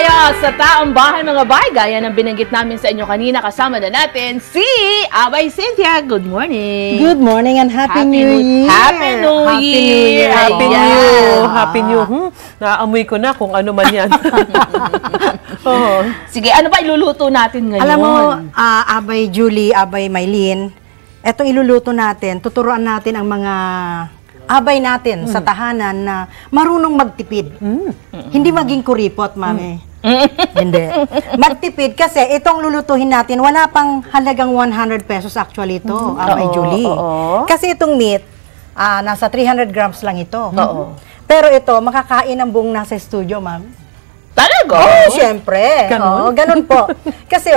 tayo sa taong bahay mga bay. Gaya ng binanggit namin sa inyo kanina, kasama na natin si Abay Cynthia. Good morning. Good morning and Happy New Year. Happy New Year. Happy New Year. Happy New Year. Naamoy ko na kung ano man yan. Sige, ano ba iluluto natin ngayon? Alam mo, Abay Julie, Abay Maylin, etong iluluto natin, tuturuan natin ang mga abay natin sa tahanan na marunong magtipid. Hindi maging kuripot, mami. Hindi. Magtipid kasi itong lulutuhin natin, wala pang halagang 100 pesos actually ito, Abay Julie. Kasi itong meat, nasa 300 grams lang ito. Pero ito, makakain ang buong nasa studio, mami. Talaga? Oo, siyempre. Ganun po. Kasi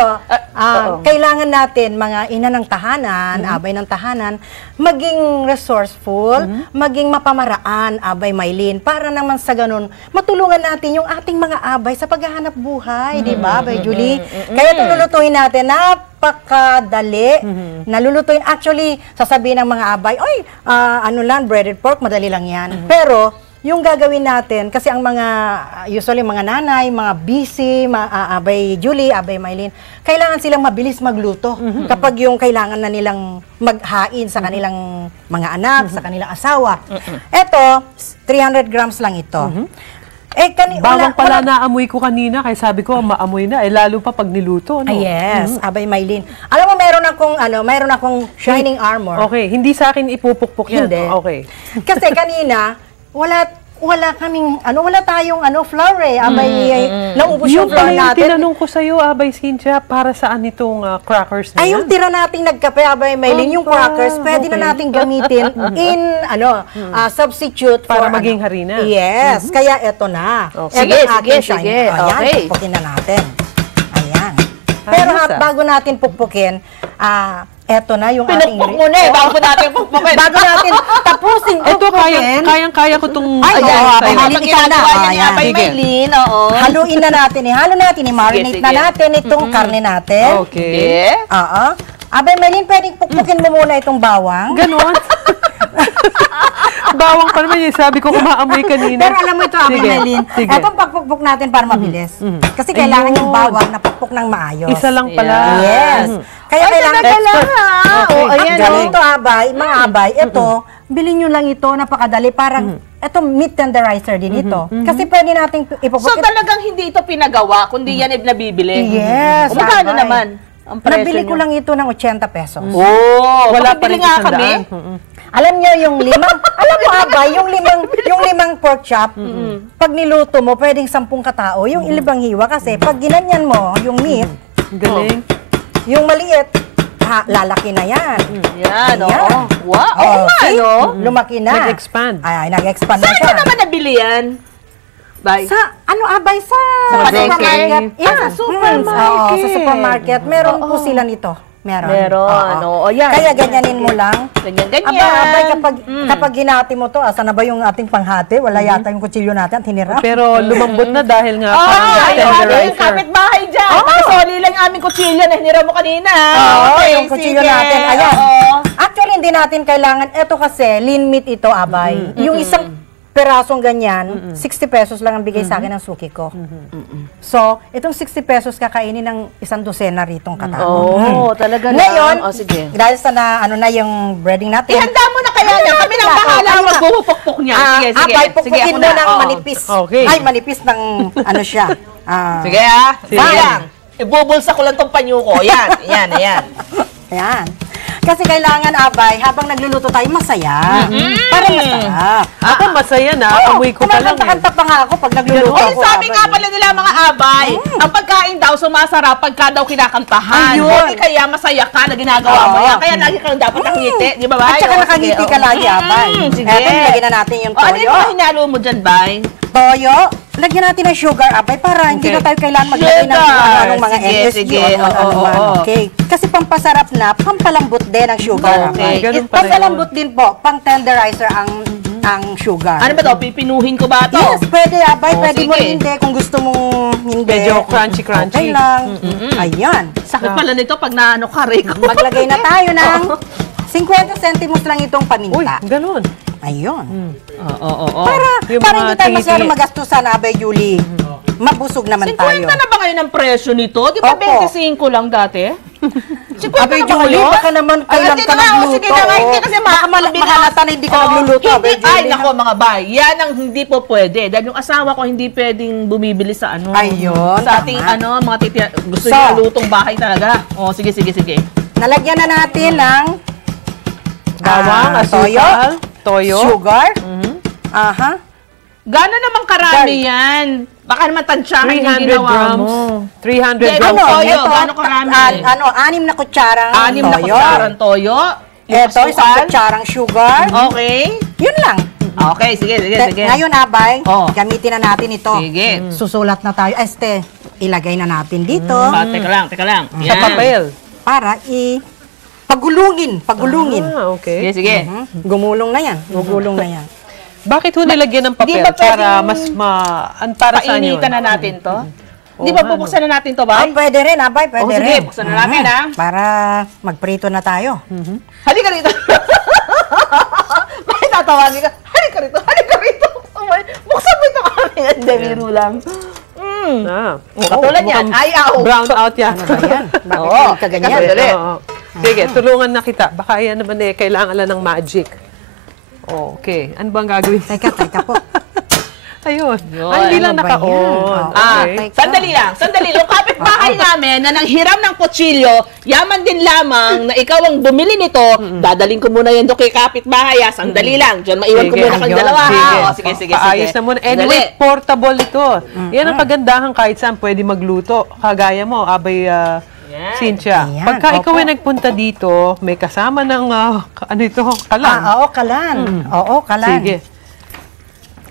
kailangan natin, mga ina ng tahanan, abay ng tahanan, maging resourceful, maging mapamaraan, Abay Maylin, para naman sa ganun, matulungan natin yung ating mga abay sa paghahanap buhay, di ba, Abay Julie? Kaya itong lulutuin natin, napakadali. Nalulutuin, actually, sasabihin ng mga abay, oy, ano lang, breaded pork, madali lang yan. Pero, yung gagawin natin, kasi ang mga, usually mga nanay, mga busy, Abay Julie, Abay Maylin, kailangan silang mabilis magluto. Kapag yung kailangan na nilang maghain sa kanilang mga anak, sa kanilang asawa. Ito, 300 grams lang ito. Bawang pala naamoy ko kanina, kaya sabi ko, maamoy na, lalo pa pag niluto, no? Yes, Abay Maylin. Alam mo, mayroon akong shining armor. Okay, hindi sa akin ipupukpok yan. Hindi. Okay. Kasi kanina, wala tayong flour eh. Abay, naubos yung flour natin. Yung tinanong ko sa'yo, Abay Cynthia, para saan itong crackers na yan? Ay, yung tira nating nagkape, Abay Maylin, yung crackers, pwede na nating gamitin in, substitute para for, maging harina. Yes, kaya eto na. Sige. Ayan, pukpukin na natin. Ayan. Pero bago natin pukpukin, eto na yung ating... Pinukpok mo na eh, bago natin pukpukin. Bago natin tapusin pukpukin. Kayang-kaya ko itong... Halin ikaw na. Abay Maylin, Haluin na natin. Halo natin. Marinate na natin itong karne natin. Okay. Abay Maylin, pwedeng pukpukin mo muna itong bawang. Ganon. Bawang pa naman yun. Sabi ko kumaamoy kanina. Pero alam mo ito, Abay Maylin, itong pagpukpuk natin para mabilis. Kasi kailangan yung bawang na pukpuk ng maayos. Isa lang pala. Yes. Kaya kailangan expert. Actually, ito, Abay, mga Abay, ito, bilhin nyo lang ito, napakadali. Parang, ito, meat tenderizer din ito. Kasi pwede nating ipupukit. So talagang hindi ito pinagawa, kundi yan nabibili? Yes. Magkano naman ang presyo nabili ko nyo? lang ito ng 80 pesos. Wala pa rin nga kami. Alam niyo yung alam mo Abay, yung limang pork chop, pag niluto mo, pwedeng 10 katao, yung ilibang hiwa kasi pag ginanyan mo yung meat, Galing. yung maliit, lalaki na yan. Yan, Wow, lumaki na. Nag-expand. Ay, nag-expand na Saan siya. mo naman nabili yan? Bye. Abay, sa supermarket. Sa supermarket. Meron po sila nito. Meron. Yan. Kaya ganyanin mo lang. Ganyan. Abay, kapag hinati mo to, asan na ba yung ating panghati? Wala yata yung kutsilyo natin at hinira. Pero lumambot na dahil nga yung kapitbahay dyan. Nakasoli lang yung aming kutsilyo na hinira mo kanina. Yung kutsilyo natin. Ayan. Actually, hindi natin kailangan. Ito kasi, lean meat ito, Abay. Yung isang perasong ganyan, 60 pesos lang ang bigay sa akin ng suki ko. So, itong 60 pesos kakainin ng 1 dosena ritong katao. Talaga lang. Ngayon, sige. dahil sa yung breading natin, Ihanda mo na kaya niya. Kami nang bahala magpupukpok niya. Sige. Abay, pukpukin mo ng manipis. Okay. Ay, manipis ng siya. Sige Sige lang. Ibubulsa ko lang tong panyo ko. Ayan. Ayan. Kasi kailangan, Abay, habang nagluluto tayo, masaya. Para masarap. Ako masaya na, amoy ko pa lang. Kumakanta pa nga ako pag nagluluto ako. Sabi nga pala nila mga abay, ang pagkain daw sumasarap pagka daw kinakantahan. Buti kaya masaya ka na ginagawa mo yan. Kaya lagi ka lang dapat nakangiti. Di ba, Bay? At saka nakangiti ka lagi, Abay. Sige. Eto, nilagyan na natin yung toyo. Ano yung hinalo mo dyan, Bay? Toyo, lagyan natin ng sugar, Abay, para hindi na tayo kailangan maglagay ng anong mga MSG o ano-ano. Okay. Kasi pampasarap na, pampalambot din ang sugar. Okay. Pampalambot din po, pang tenderizer ang sugar. Ano ba to? Pipinuhin ko ba to? Yes, pwede, Abay. Pwede mo sige. hindi kung gusto mong hindi. Medyo crunchy-crunchy. Okay lang. Ayan. Sakit pala nito pag naano kare ko. Maglagay na tayo ng 50 centimos lang itong paminta. Uy, ganun. Ayun. Oo. Para Yung hindi mga tayo masyadong tingi-tingi. magastusan, Abay Julie. mabusog naman 50 tayo. na ba ngayon ang presyo nito? Di ba Opo. 25 lang dati? 50 Abay, na ba Julie, ngayon? baka naman kailan Sige ka na, nagluto. sige na nga, hindi kasi Baka mahalata na hindi ka nagluluto. Abay, Hindi, ay, Julie, nako mga bay, yan ang hindi po pwede. Dahil yung asawa ko hindi pwedeng bumibili sa ano. Ayun, Sa ating tama. mga gusto So, niya lutong bahay talaga. O, sige. Nalagyan na natin ng Bawang, asukal, toyo. sugar. Aha. Gano'n naman karami yan? Baka naman tansyahan yung 300 ginawa grams. mo. 300 Hindi, grams. toyo, ito, gaano karami? 6 na kutsarang 6 na toyo. kutsarang toyo. Yung Ito, isang asukal. kutsarang sugar. Okay. Yun lang. Okay, sige. Ngayon, Abay, Oh. gamitin na natin ito. Sige. Susulat na tayo. Ilagay na natin dito Teka lang. Sa papel. para pagulungin. Ah, okay. Sige. Gumulong na yan. Gugulong na yan. Bakit ho nilagyan ng papel? Di ba Para pwedeng mas para saan yun? Painitan na natin to. Di ba bubuksan na natin to, ba? Pwede rin, Abay, pwede sige, rin. buksan na natin, ha? Para magprito na tayo. Halika rito. Bakit tatawagin ka? Halika rito. Oh my, buksan mo ito kami. Hindi, biro lang. Ah. Katulad yan. mukhang Ayaw. Brown out yan. Ano ba yan? Bakit Oo, hindi ka ganyan? sandali. Oo. Sige, tulungan na kita. Baka yan naman kailangan lang ng magic. Okay. Ano bang gagawin? Teka po. Ayun. Yun. Ay, hindi lang Ano ba yan? naka-on. Okay. Sandali. Yung kapitbahay namin na nanghiram ng kutsilyo, yaman din lamang na ikaw ang bumili nito, dadaling ko muna yan doon kay kapitbahay. Sandali lang. Diyan maiwan ko Sige, muna kang ayun. dalawa. Sige. Ha? O, sige. Paayos na muna. Anyway, portable ito. Yan ang kagandahan kahit saan pwede magluto. Kagaya mo, Abay Yan. Cynthia. Ayan, Pagka ikaw opo. ay nagpunta dito, may kasama ng, kalan. Oo, kalan. Oo, kalan. Sige.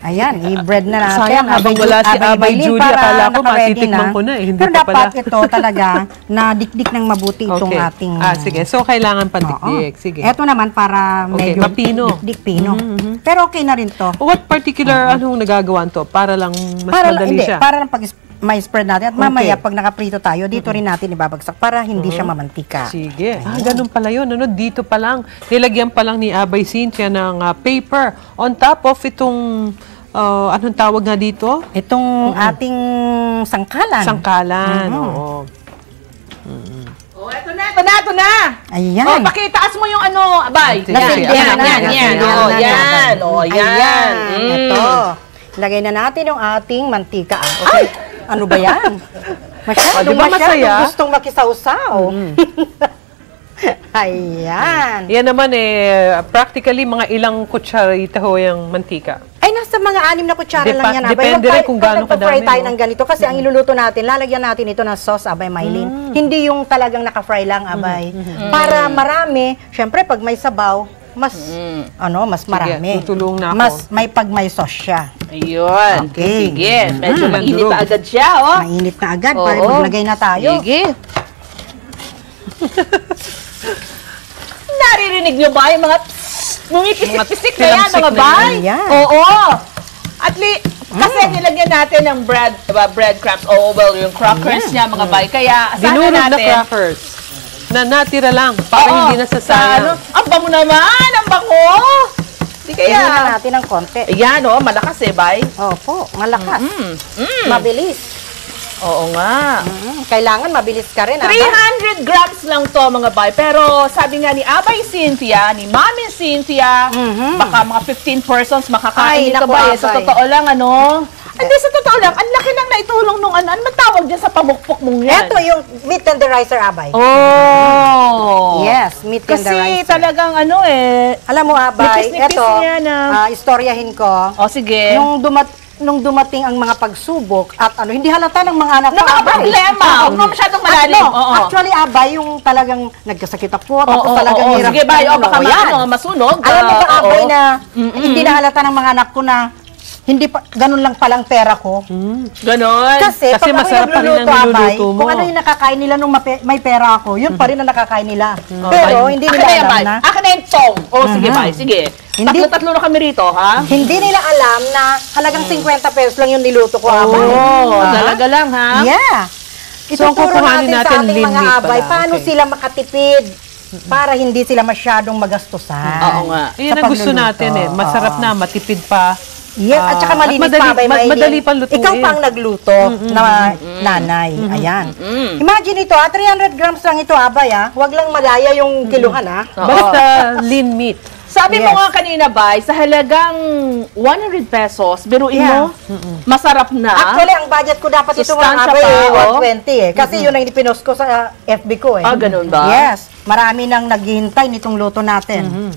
Ayan, i-bread na natin. Sayang, habang wala si Abay Maylin, Julie, para akala ko naka-ready matitikman na. ko na eh. Hindi Pero pa pala. dapat ito talaga na dikdik ng mabuti itong Okay. ating... Sige. So, kailangan Oo. pandikdik. Sige. Ito naman para Okay, medyo mapino. dikdik-pino. Pero okay na rin to. What particular, anong nagagawa to? Para lang mas madali siya? Para lang pag may spread natin at mamaya Okay. pag nakaprito tayo, dito rin natin ibabagsak para hindi siya mamantika. Sige. Ganun pala yun. Ano, dito pa lang. Nilagyan pa lang ni Abay Cynthia ng paper on top of itong, anong tawag nga dito? Itong ating sangkalan. Sangkalan. Oo. Oh, ito na. Ayan. Oh, pakitaas mo yung ano, Abay. Nasilbihan na. Yan. Oh, yan. Oh, yan. Ayan. Mm. Ito. Lagay na natin yung ating mantika. Okay. Ano ba yan? Di ba masaya? Gustong makisawsaw. Ayan. Yan naman practically mga ilang kutsarita ho yung mantika. Ay, nasa mga 6 na kutsara lang yan. Abay. Depende rin kung gaano Pag-fry kadami, tayo no? ng ganito, kasi ang iluluto natin, lalagyan natin ito ng sauce, Abay Maylin. Hindi yung talagang naka-fry lang, Abay. Para marami, syempre pag may sabaw, mas mas marami. tutulong na ako. Pag may sauce siya. Ayun. Okay. Sige. Medyo Mm, mainit durog. na agad siya, oh. Mainit na agad, Oo. para maglagay na tayo. Sige. Naririnig nyo ba yung mga pisik-pisik na yan, Mga mga silamsik na bay? yan. Oo. At kasi nilagyan natin ng breadcrumbs, yung crackers niya, mga bay. Kaya, sana Dinurog na natin... crackers. Na natira lang. Para Oo, hindi nasasayang. Ang bango naman! Ang bango! Di Tingnan kaya... natin ng konti. Ayan, malakas bay. Opo, malakas. Mabilis. Oo nga. Kailangan mabilis ka rin. 300 grams lang to mga bay. Pero sabi nga ni Abay Cynthia, ni Mami Cynthia, baka mga 15 persons makakain Ay, nito naku, bay. Sa Abay. totoo lang, hindi, sa totoo lang, ang laki nang naitulong nung ano matawag dyan sa pamukpok mong yan? Ito yung meat tenderizer, Abay. Oh! Yes, meat Kasi tenderizer. talagang Alam mo, Abay, Nipis-nipis ito, niya na. istoryahin ko. O sige. Nung dumating ang mga pagsubok at hindi halata ng mga anak ko, Abay. Naka-problema. Huwag mo masyadong malalim. Oo. Actually, Abay, yung talagang nagkasakit ako, tapos talagang oo. hirap. Sige, bay. O, baka yan. masunog. Alam mo ba, Oo. Abay, na hindi na halata ng mga anak ko na hindi pa, ganun lang palang pera ko. Ganon. Kasi pag masarap pa ako'y rin ang nagluluto, Abay, niluluto mo. kung ano yung nakakain nila nung may pera ako, yun pa rin ang nakakain nila. Pero hindi Akin nila na yan, alam bay. na, Akin na yung tong. O, sige, bay. Sige. Hindi- Tatlo na kami rito, ha? hindi nila alam na halagang 50 pesos lang yung niluto ko, Abay. Oo, Ah. talaga lang, ha? Yeah. So, ang Ituturo kukuhanin natin sa natin ating lean mga meat Abay, pala. paano Okay. sila makatipid para hindi sila masyadong magastusan. Oo nga. Ayan Sa ang gusto pagluluto. natin Masarap na, matipid pa. Yes, at saka malinis madali- pa, Abay Maylin. madali pang lutuin. Ikaw pa ang nagluto na nanay. Ayan. Imagine ito, 300 grams lang ito, Abay, Huwag lang malaya yung kiluhan, Basta lean meat. Sabi mo Yes. nga kanina, Bay, sa halagang 100 pesos, biruin Yeah. mo, masarap na. Actually, ang budget ko dapat ito mga Sustansya Abay, pa, 120 Kasi yun ang pinost ko sa FB ko ganun ba? Yes. Marami nang naghihintay nitong luto natin.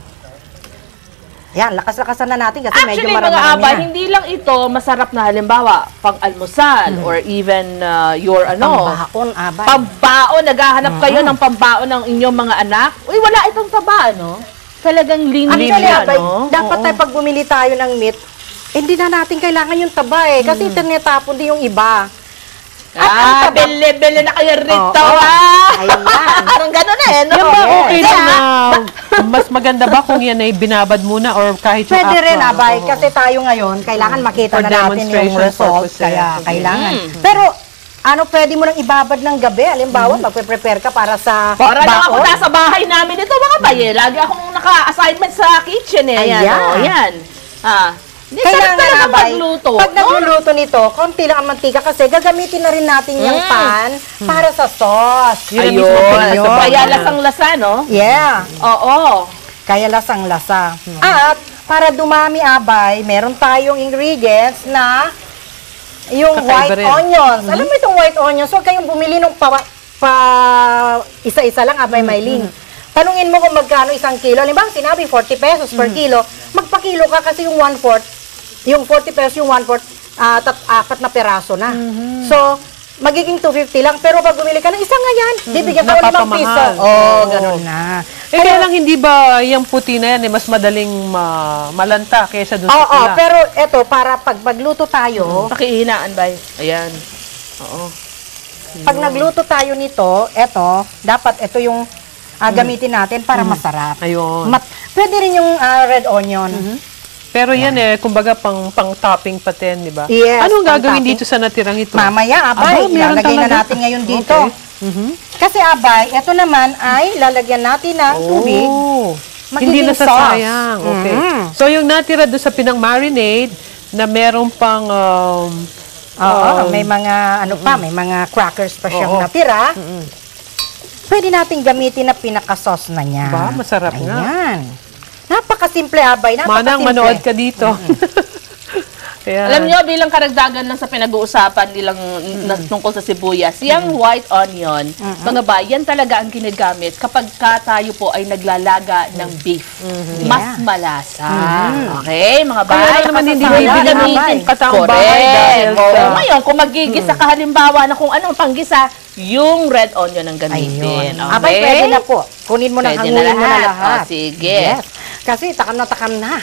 Yan, lakas-lakasan na natin kasi medyo Actually, mga marami abay, na. hindi lang ito masarap na halimbawa, pang-almusal or even your Pambaon, Abay. pambaon, naghahanap kayo ng pambaon ng inyong mga anak. Uy, wala itong taba, no? Talagang lean Actually, yan, Abay, no? dapat tayo pag bumili tayo ng meat, hindi na natin kailangan yung taba kasi tinatapon din yung iba. Bele-bele na kayo rito, Ayan. Parang gano'n no? Yan ba okay Yes. lang na mas maganda ba kung yan ay binabad muna or kahit yung Pwede rin, after? Abay, Oo. kasi tayo ngayon, kailangan makita For na natin yung demonstration result. purposes. Kaya kailangan. Pero, pwede mo nang ibabad ng gabi. Halimbawa, magpe-prepare ka para sa Para lang ako baon. nasa bahay namin ito, mga baye. Lagi akong naka-assignment sa kitchen, Ayan, Ayan. Yan. Hindi, Kailangan, talaga Abay, magluto. pag nagluluto nito, konti lang ang mantika kasi gagamitin na rin natin yung pan para sa sauce. Yun ang mismo pinasa Ayun. bahay. Kaya lasang-lasa, no? Yeah. Oo. Kaya lasang-lasa. At para dumami, Abay, meron tayong ingredients na yung Kakaiba white rin. onions. Alam mo itong white onions, huwag kayong bumili ng isa-isa lang, Abay Maylin. Tanungin mo kung magkano 1 kilo. Halimbawa, sinabi 40 pesos per kilo. Magpakilo ka kasi yung 1/4, yung 40 pesos yung 1/4, 4 na peraso na. So, magiging 250 lang. Pero pag bumili ka ng isa nga yan, bibigyan ka ng 5 Napapamahal. piso. Oh, ganun na. Kaya lang hindi ba yung puti na yan mas madaling malanta kaysa dun sa Oo, pula? pero eto, para pag magluto tayo, Pakihinaan, bay. Ayan. Oo. pag nagluto tayo nito, eto, dapat ito yung gamitin natin para masarap. Ayun. Pwede rin yung red onion. Pero yan kumbaga pang-topping pa din, di ba? Yes, Anong gagawin pang-topping. dito sa natirang ito? Mamaya, Abay, Aba, meron ilalagay na talaga? natin ngayon dito. Okay. Kasi, Abay, eto naman ay lalagyan natin ng tubig. Oh, Magiging hindi nasasayang. sauce. Okay. So, yung natira doon sa pinang-marinade na meron pang May mga, may mga crackers pa siyang Oo. natira. Pwede natin gamitin na pinaka-sauce na niya. Ba, masarap nga. Ayan. Napakasimple, Abay. Napakasimple. Manang, manood ka dito. Kaya, Alam nyo, bilang karagdagan lang sa pinag-uusapan nilang tungkol sa sibuyas, yung white onion, mga bay, yan talaga ang ginagamit kapag tayo po ay naglalaga ng beef. Mas malasa. Okay, mga bay? Kaya naman hindi Nakasasaya, gamitin Abay. kataong bahay dahil Oo. sa- Ngayon, kung magigisa ka halimbawa na kung anong panggisa, yung red onion ang gamitin. Ayun. Okay? Abay, pwede na po. Kunin mo na, Pwede hanguin mo na lahat. lahat. O, sige. Yes. Kasi takam na takam na.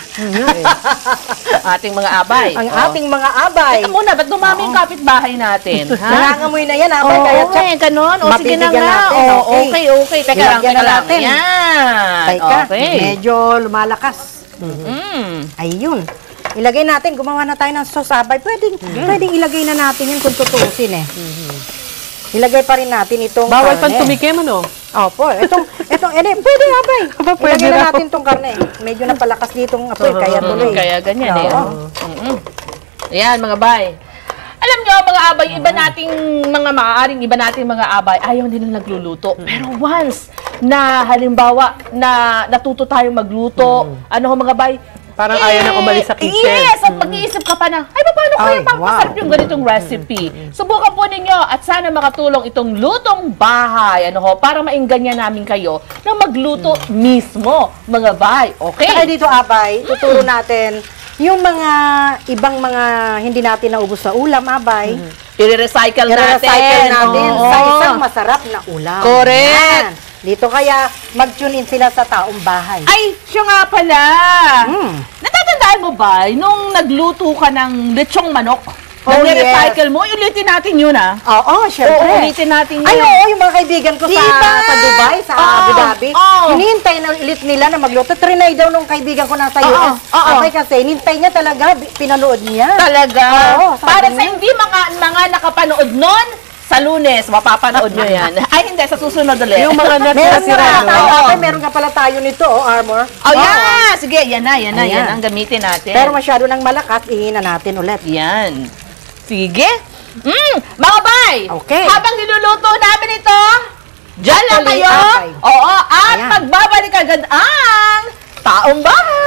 Ating mga abay. Ang ating mga abay. Teka muna, ba't dumami yung kapitbahay natin? Ha? Nangangamoy na yan, Abay. Oo, kaya okay, ganun. O, sige na mapipigyan nga. natin, O, okay. okay. Teka lang, Ilagyan teka na lang. natin. Yan. Teka, Okay. medyo lumalakas. Ayun. Ilagay natin, gumawa na tayo ng sauce, Abay. Pwedeng ilagay na natin yun kung tutusin Ilagay pa rin natin itong bawal pang karne. tumikim, ano? Opo, pwede, Abay. Aba, pwede Ilagay na raw. natin itong karne. Medyo napalakas ditong apoy, kaya tuloy. Kaya ganyan eh. Oo. Ayan, mga bay. Alam nyo, mga abay, iba nating mga abay, ayaw nilang nagluluto. Pero once na halimbawa na natuto tayong magluto, mga bay, Parang ayaw nang umalis sa kitchen. Yes! At mag-iisip ka pa na, paano kaya Ay, pampasarap yung ganitong recipe? Subukan po ninyo at sana makatulong itong lutong bahay, para maingganyan namin kayo na magluto mismo, mga bay. Okay? Kaya dito, Abay, tuturo natin yung mga ibang mga hindi natin naubos sa ulam, Abay. I-recycle natin. I-recycle natin Oo. sa isang masarap na ulam. Correct. Yan. Dito kaya mag-tune in sila sa taong bahay. Ay, siya nga pala. Natatandaan mo ba, nung nagluto ka ng lechong manok, Oh, nag-recycle mo, ulitin natin yun Oo, syempre. Oo, ulitin natin yun. Ay, oo, yung mga kaibigan ko Diba? sa Dubai, sa Oo, Abu Dhabi, oo. hinihintay na ulit nila na magluto. Trinay daw nung kaibigan ko nasa Oo, US. oo. Abay kasi, hinintay niya talaga, pinanood niya. Talaga. Oo, sabi Para sa niya. hindi mga nakapanood nun, Sa Lunes, mapapanood nyo yan. Ay, hindi, sa susunod ulit. Yung mga Meron natira-sira. nga tayo, Oo. ate, meron nga pala tayo nito, Armor. Oh, yeah! Sige, yan na, yan Ayan. ang gamitin natin. Pero masyado nang malakas, ihina natin ulit. Yan. Sige. Mga bay! Okay. Habang niluluto namin ito, dyan lang Tuloy kayo. atay. Oo, at Ayan. magbabalik agad ang Taong Bahay!